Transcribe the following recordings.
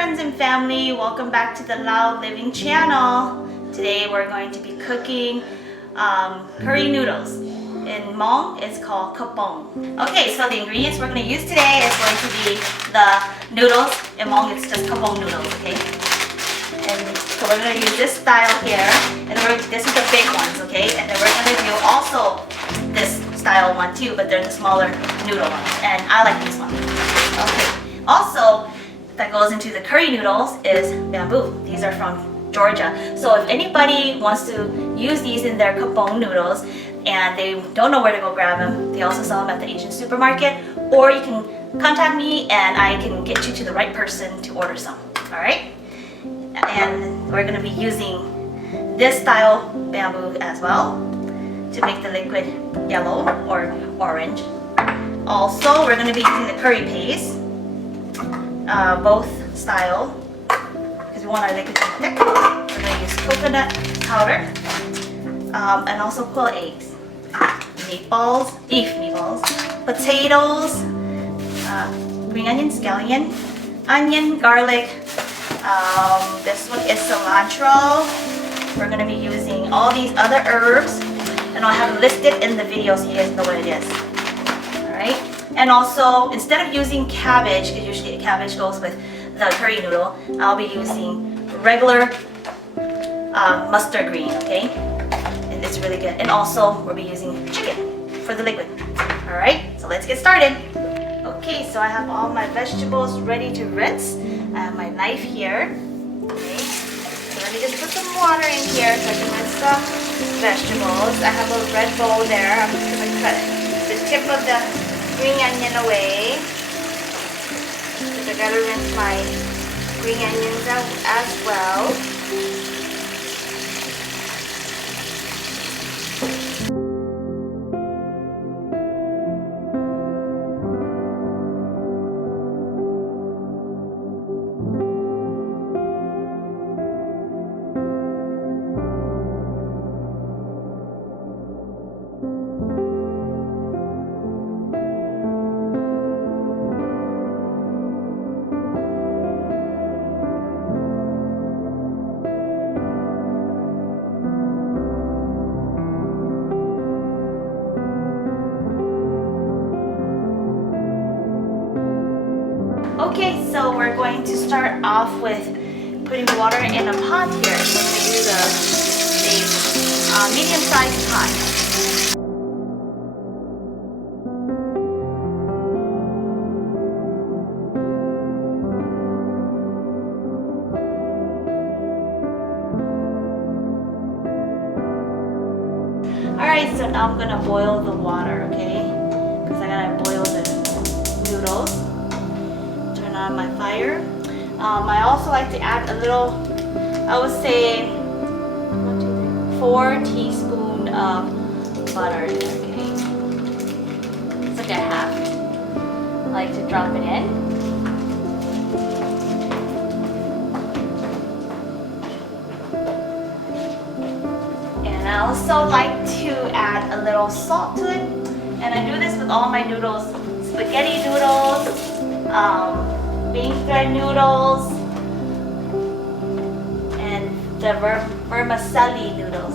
friends and family, welcome back to the Loud Living channel. Today we're going to be cooking curry noodles. In Hmong, it's called Kapoon. Okay, so the ingredients we're going to use today is going to be the noodles. In Hmong, it's just Kapoon noodles, okay? And so we're going to use this style here, and this is the big ones, okay? And then we're going to do also this style one too, but they're the smaller noodle ones, and I like these ones. Okay. Also, that goes into the curry noodles is bamboo. These are from Georgia. So if anybody wants to use these in their Kapoon noodles and they don't know where to go grab them, they also sell them at the Asian supermarket, or you can contact me and I can get you to the right person to order some. Alright? And we're going to be using this style bamboo as well to make the liquid yellow or orange. Also, we're going to be using the curry paste, both style, because we want our liquid to be thick. We're going to use coconut powder and also quail eggs, meatballs, beef meatballs, potatoes, green onion, scallion, onion, garlic. This one is cilantro. We're going to be using all these other herbs, and I'll have it listed in the video so you guys know what it is. Alright? And also, instead of using cabbage, because usually cabbage goes with the curry noodle, I'll be using regular mustard green, okay? And it's really good. And also, we'll be using chicken for the liquid. Alright, so let's get started. Okay, so I have all my vegetables ready to rinse. I have my knife here. Okay, so let me just put some water in here so I can rinse the vegetables. I have a red bowl there. I'm just going to cut the tip of the green onion away. Because I gotta rinse my green onions out as well. Okay, so we're going to start off with putting water in a pot here. So we're going to use a medium-sized pot. Alright, so now I'm going to boil the water, okay? Because I got to boil the noodles. Turn on my fire. I also like to add a little, I would say 4 teaspoons of butter, okay? It's like a half. I like to drop it in. And I also like to add a little salt to it. And I do this with all my noodles, spaghetti noodles, beef thread noodles, and the vermicelli noodles.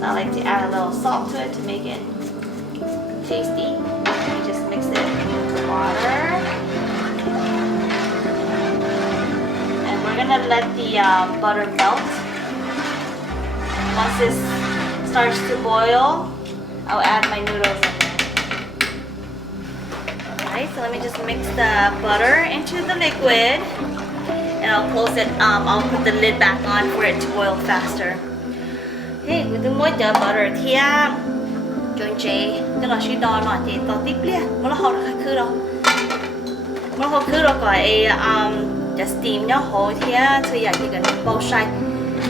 So I like to add a little salt to it to make it tasty. You just mix it with water. And we're gonna let the butter melt. Once this starts to boil, I'll add my noodles in. Alright, so let me just mix the butter into the liquid, and I'll close it. I'll put the lid back on for it to boil faster. Hey, we do more the butter here. John Jay, cái là suy đo nó thì to tiếp lia, mà nó không được khứ đâu. Mà không khứ đâu gọi just steam nó hot here, so yeah, you can both side.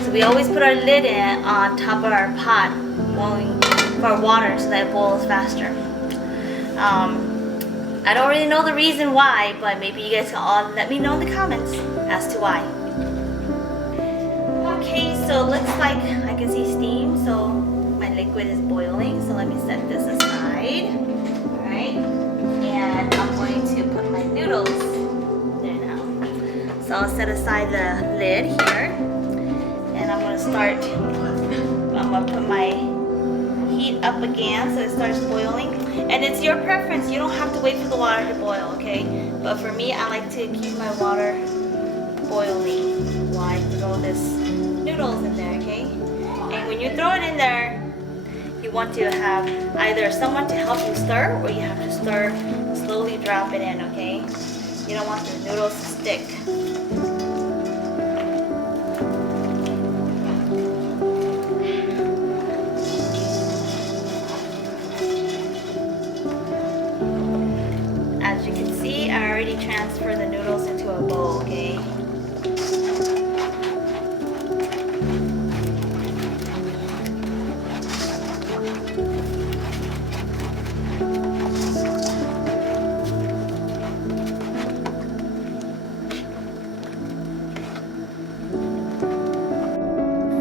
So we always put our lid on top of our pot, boiling for water so that it boils faster. I don't really know the reason why, but maybe you guys can all let me know in the comments as to why. Okay, so looks like I can see steam, so my liquid is boiling. So let me set this aside. Alright, and I'm going to put my I'll set aside the lid here. And I'm gonna put my heat up again so it starts boiling. And it's your preference, you don't have to wait for the water to boil, okay? But for me, I like to keep my water boiling while I throw this noodles in there, okay? And when you throw it in there, you want to have either someone to help you stir, or you have to stir, slowly drop it in, okay? You don't want the noodles to stick. As you can see, I already transferred the noodles into a bowl, okay?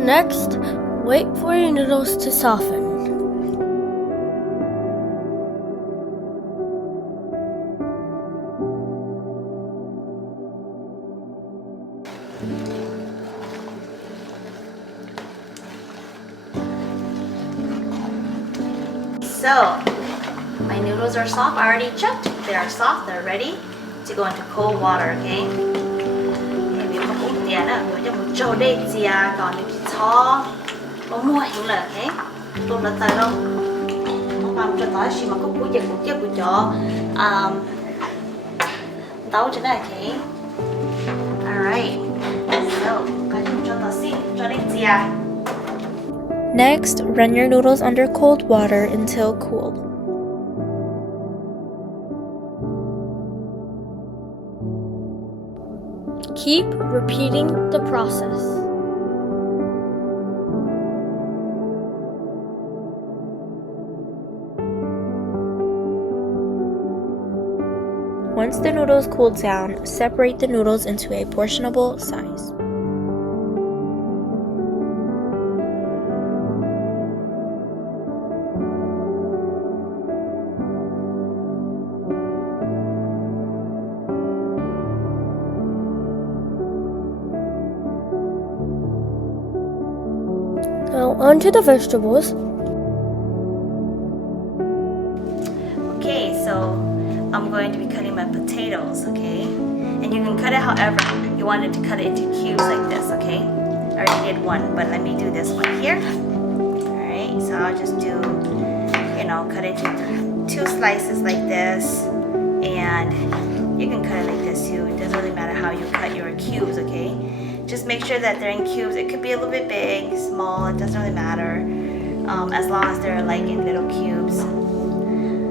Next, wait for your noodles to soften. So, my noodles are soft. I already checked. They are soft. They're ready to go into cold water, okay? Vì mà cũng tiền á, người cho một chỗ đây chia còn những cái chó có mua hình là thế. Tôi là tài đâu. Không làm cho tỏi xí mà có cú giật của chó. Tấu cho này thế. Alright. So, cái cho tỏi xí cho đây chia. Next, run your noodles under cold water until cooled. Keep repeating the process. Once the noodles cooled down, separate the noodles into a portionable size. Now onto the vegetables. Okay, so I'm going to be cutting my potatoes, okay? And you can cut it however you wanted to cut it into cubes like this, okay? I already did one, but let me do this one here. Alright, so I'll just do, cut it into 2 slices like this. And you can cut it like this too. It doesn't really matter how you cut your cubes, okay? Just make sure that they're in cubes. It could be a little bit big, small, it doesn't really matter. As long as they're like in little cubes.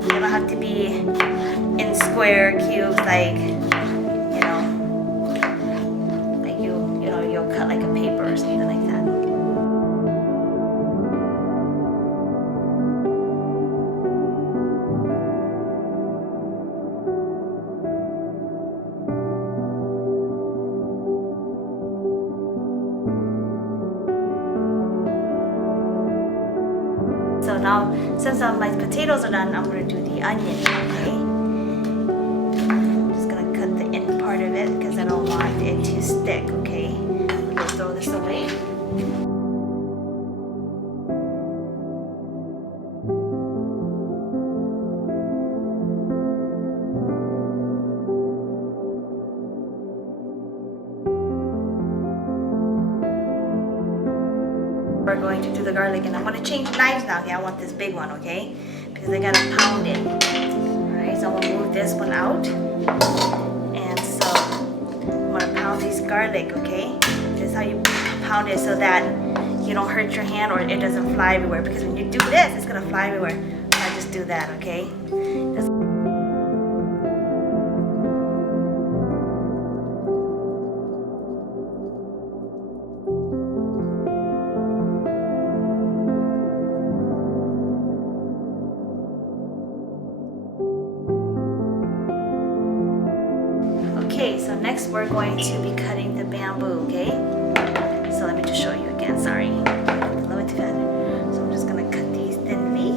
They don't have to be in square cubes like, you'll cut like a paper or something like that. So now, since my potatoes are done, I'm going to do the onion, okay? I'm just going to cut the end part of it because I don't want it to stick, okay? We'll throw this away. We're going to do the garlic, and I'm going to change knives now. Okay, I want this big one, okay? Because I gotta pound it. Alright, so I'm gonna move this one out. And so I'm gonna pound this garlic, okay? This is how you pound it so that you don't hurt your hand or it doesn't fly everywhere. Because when you do this, it's gonna fly everywhere. So I just do that, okay? Okay, so next we're going to be cutting the bamboo, okay? So let me just show you again, sorry. A little bit too fast. So I'm just gonna cut these thinly.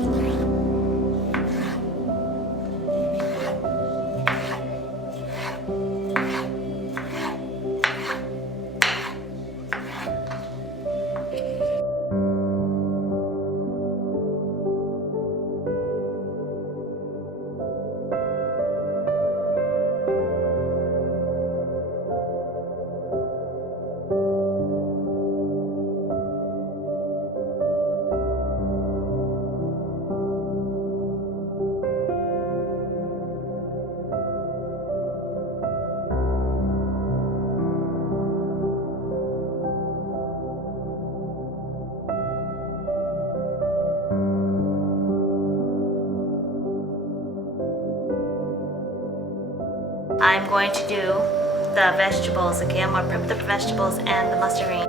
I'm going to do the vegetables, okay? I'm gonna prep the vegetables and the mustard green.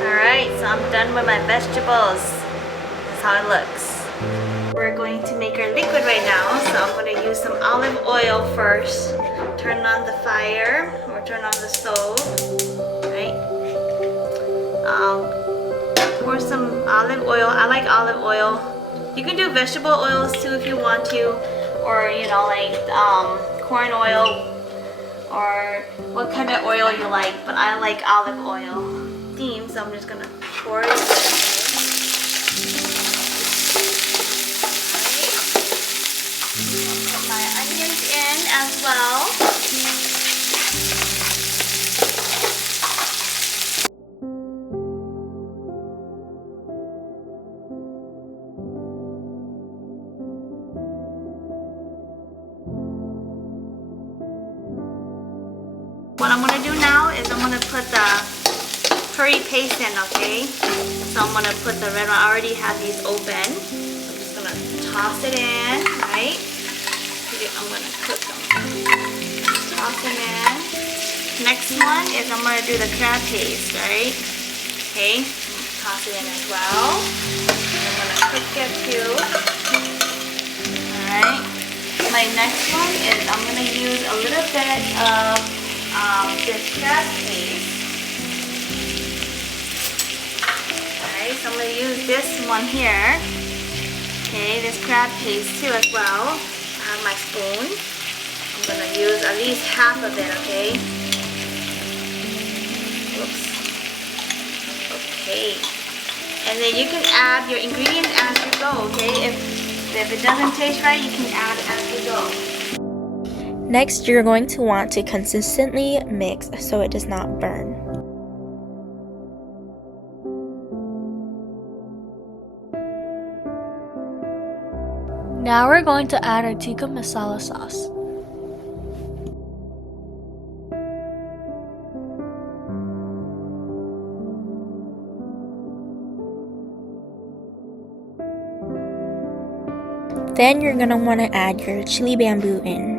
Alright, so I'm done with my vegetables. That's how it looks. We're going to make our liquid right now, so I'm going to use some olive oil first. Turn on the fire or turn on the stove. Right? Pour some olive oil. I like olive oil. You can do vegetable oils too if you want to, or you know, like corn oil or what kind of oil you like, but I like olive oil. Steam, so I'm just gonna pour it in. Put my onions in as well. What I'm gonna do now is I'm gonna put the curry paste in, okay? So I'm gonna put the red one. I already have these open. I'm just gonna toss it in, right? I'm gonna cook them. Toss them in. Next one is I'm gonna do the crab paste, right? Okay, toss it in as well. I'm gonna cook it too. Alright. My next one is I'm gonna use a little bit of this crab paste. So I'm going to use this one here. Okay, this crab paste too as well. I have my spoon. I'm going to use at least half of it, okay? Oops. Okay. And then you can add your ingredients as you go, okay? If it doesn't taste right, you can add as you go. Next, you're going to want to consistently mix so it does not burn. Now we're going to add our tikka masala sauce. Then you're going to want to add your chili bamboo in.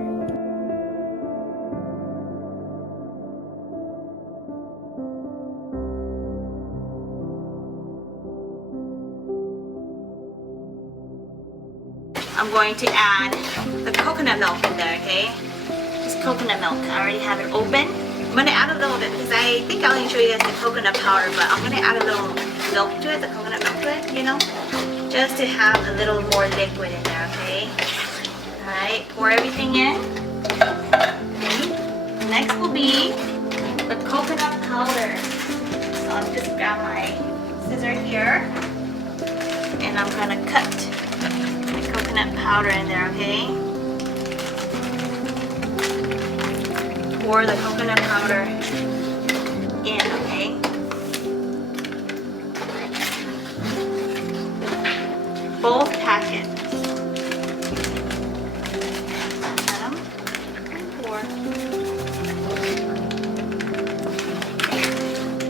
I'm going to add the coconut milk in there, okay? Just coconut milk. I already have it open. I'm going to add a little bit because I think I only show you guys the coconut powder, but I'm going to add a little milk to it, the coconut milk to it, you know? Just to have a little more liquid in there, okay? Alright, pour everything in. Okay. Next will be the coconut powder. So I'll just grab my scissor here and I'm going to cut coconut powder in there, okay? Pour the coconut powder in, okay? Both packets. Add them. Pour.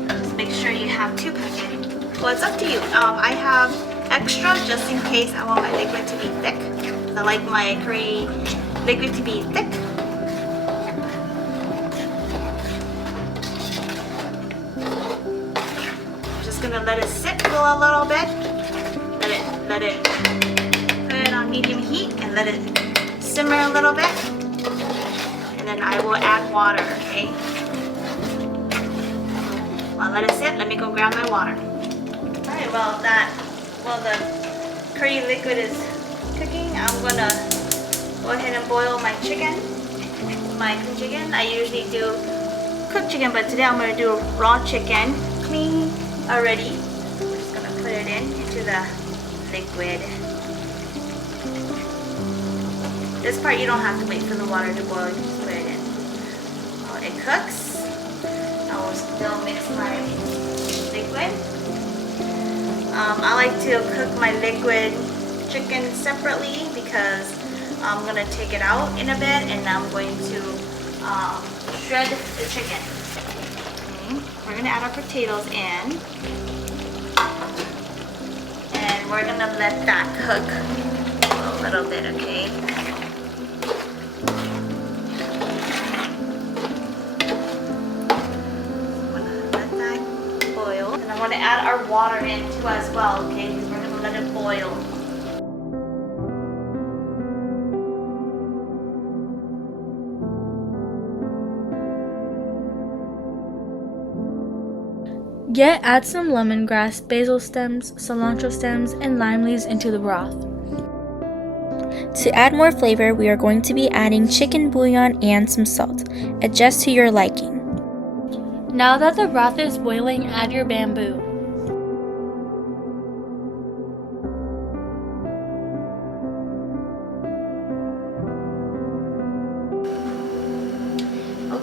Just make sure you have 2 packets. Well, it's up to you. I have extra just in case I want my liquid to be thick. I like my curry liquid to be thick. I'm just gonna let it sit for a little bit. Let it put it on medium heat and let it simmer a little bit. And then I will add water, okay? Well, let it sit. Let me go grab my water. Alright, while the curry liquid is cooking, I'm gonna go ahead and boil my chicken. My cooked chicken. I usually do cooked chicken, but today I'm going to do raw chicken. Clean already. I'm just going to put it into the liquid. This part you don't have to wait for the water to boil, you just put it in. While it cooks, I will still mix my liquid. I like to cook my liquid chicken separately because I'm going to take it out in a bit and I'm going to shred the chicken. Okay. We're going to add our potatoes in. And we're going to let that cook a little bit, okay? And I'm going to add our water in too as well, okay? Because we're going to let it boil. Add some lemongrass, basil stems, cilantro stems, and lime leaves into the broth. To add more flavor, we are going to be adding chicken bouillon and some salt. Adjust to your liking. Now that the broth is boiling, add your bamboo.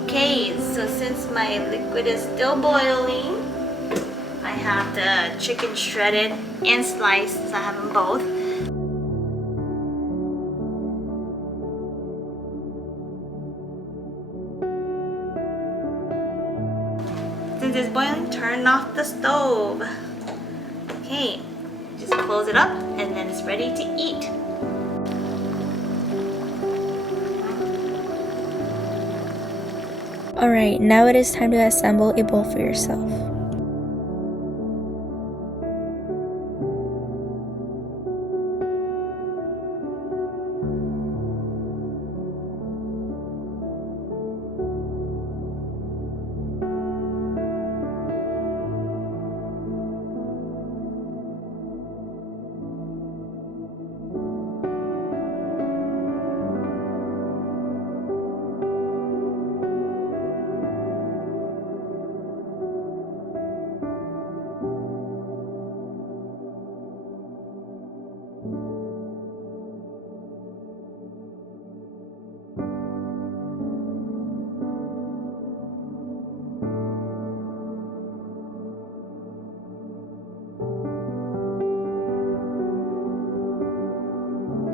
Okay, so since my liquid is still boiling, I have the chicken shredded and sliced, so I have them both. Since it's boiling, turn off the stove. Okay, just close it up and then it's ready to eat. Alright, now it is time to assemble a bowl for yourself.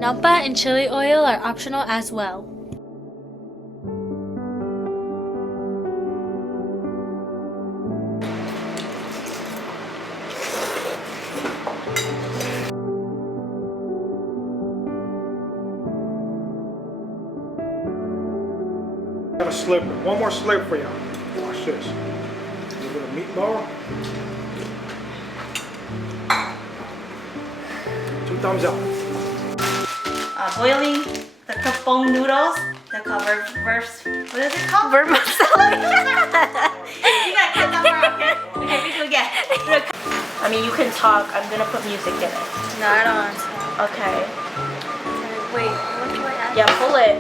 Nampa and chili oil are optional as well. Got a slip, one more slip for y'all. Watch this. A little bit of meatball. 2 thumbs up. Boiling the Kapoon noodles. They're called what is it called? Vermicelli. You gotta cut that part out, okay? Okay, we go again. I mean, you can talk. I'm gonna put music in it. No, I don't want to. Okay. Wait, what do I add? Yeah, pull it.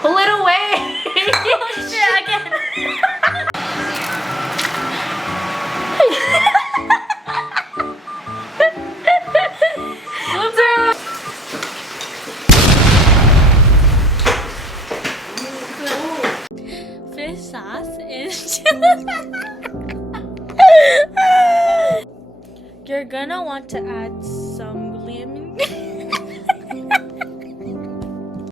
Pull it away! Oh shit, again. Fish sauce is You're gonna want to add